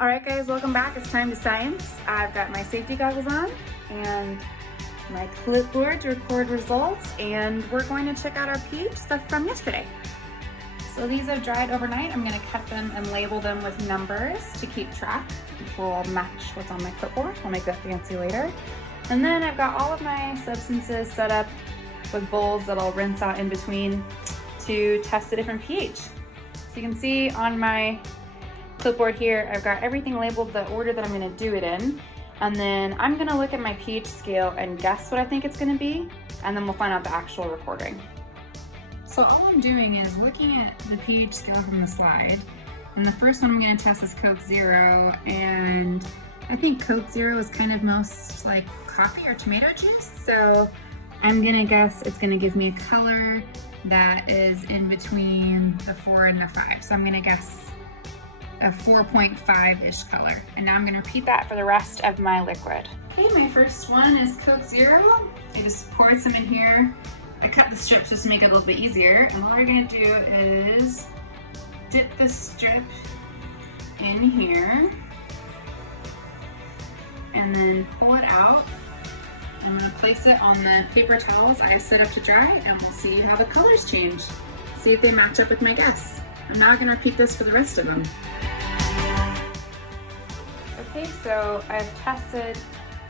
All right, guys, welcome back. It's time to science. I've got my safety goggles on and my clipboard to record results, and we're going to check out our pH stuff from yesterday. So these have dried overnight. I'm going to cut them and label them with numbers to keep track, which will match what's on my clipboard. I'll make that fancy later. And then I've got all of my substances set up with bowls that I'll rinse out in between to test the different pH. So you can see on my clipboard here, I've got everything labeled the order that I'm going to do it in, and then I'm going to look at my pH scale and guess what I think it's going to be, and then we'll find out the actual recording. So all I'm doing is looking at the pH scale from the slide, and the first one I'm going to test is Coke Zero, and I think Coke Zero is kind of most like coffee or tomato juice, so I'm going to guess it's going to give me a color that is in between the 4 and the 5, so I'm going to guess a 4.5-ish color. And now I'm gonna repeat that for the rest of my liquid. Okay, my first one is Coke Zero. I just poured some in here. I cut the strips just to make it a little bit easier. And what we're gonna do is dip the strip in here and then pull it out. I'm gonna place it on the paper towels I have set up to dry, and we'll see how the colors change. See if they match up with my guess. I'm now gonna repeat this for the rest of them. Okay, so I've tested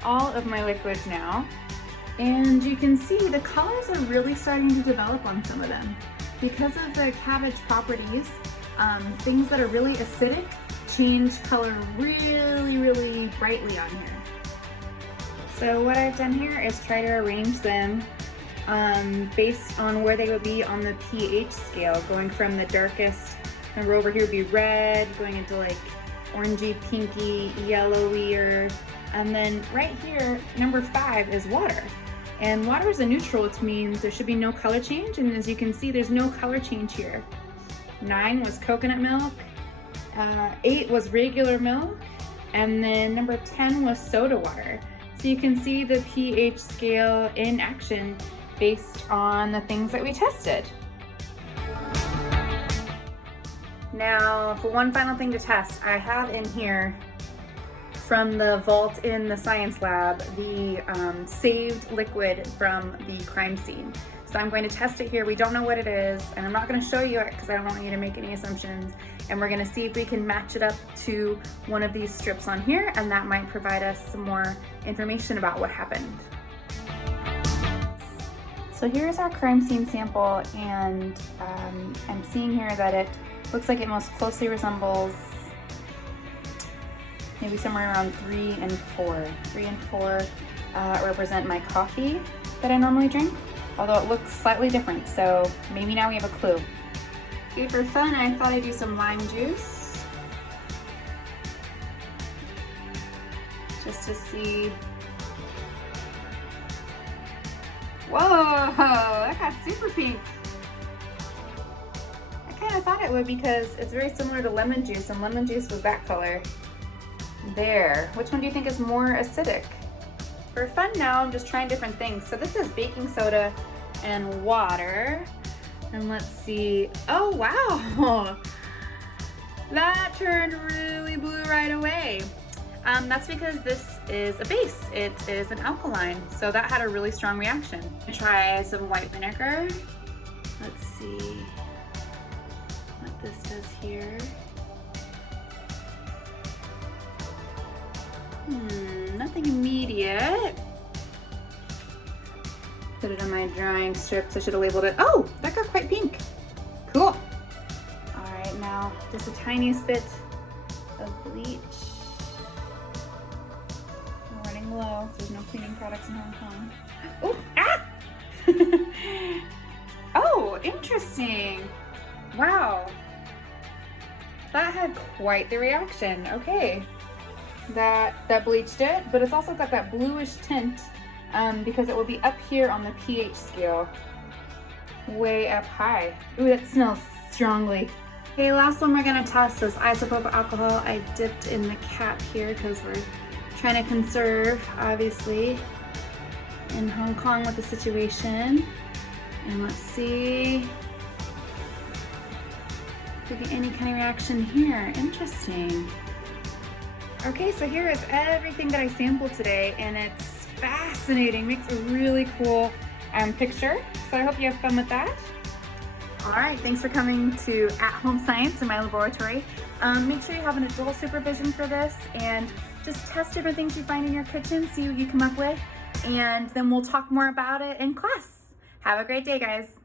all of my liquids now, and you can see the colors are really starting to develop on some of them. Because of the cabbage properties, things that are really acidic change color really brightly on here. So what I've done here is try to arrange them based on where they would be on the pH scale, going from the darkest, remember over here would be red, going into like orangey, pinky, yellowier, and then right here, number 5 is water. And water is a neutral, which means there should be no color change, and as you can see, there's no color change here. 9 was coconut milk, 8 was regular milk, and then number 10 was soda water. So you can see the pH scale in action based on the things that we tested. Now, for one final thing to test, I have in here from the vault in the science lab the saved liquid from the crime scene. So I'm going to test it here. We don't know what it is, and I'm not going to show you it because I don't want you to make any assumptions. And we're going to see if we can match it up to one of these strips on here, and that might provide us some more information about what happened. So here's our crime scene sample, and I'm seeing here that it looks like it most closely resembles maybe somewhere around 3 and 4. 3 and 4 represent my coffee that I normally drink, although it looks slightly different, so maybe now we have a clue. Okay, for fun, I thought I'd do some lime juice, just to see. Whoa, that got super pink. I kind of thought it would because it's very similar to lemon juice, and lemon juice was that color. There. Which one do you think is more acidic? For fun now, I'm just trying different things. So this is baking soda and water. And let's see. Oh, wow. That turned really blue right away. That's because this is a base. It is an alkaline. So that had a really strong reaction. Try some white vinegar. Let's see what this does here. Nothing immediate. Put it on my drying strips. I should have labeled it. Oh, that got quite pink. Cool. All right, now just a tiniest bit of bleach. I'm running low. There's no cleaning products in Hong Kong. Oh, ah! Oh, interesting. Wow. That had quite the reaction. Okay. That bleached it, but it's also got that bluish tint because it will be up here on the pH scale, way up high. Ooh, that smells strongly. Okay, last one we're gonna test is isopropyl alcohol. I dipped in the cap here because we're trying to conserve, obviously, in Hong Kong with the situation. And let's see if we get any kind of reaction here. Interesting. Okay, so here is everything that I sampled today, and it's fascinating. Makes a really cool picture. So I hope you have fun with that. All right, thanks for coming to At Home Science in my laboratory. Make sure you have an adult supervision for this, and just test different things you find in your kitchen, see what you come up with, and then we'll talk more about it in class. Have a great day, guys.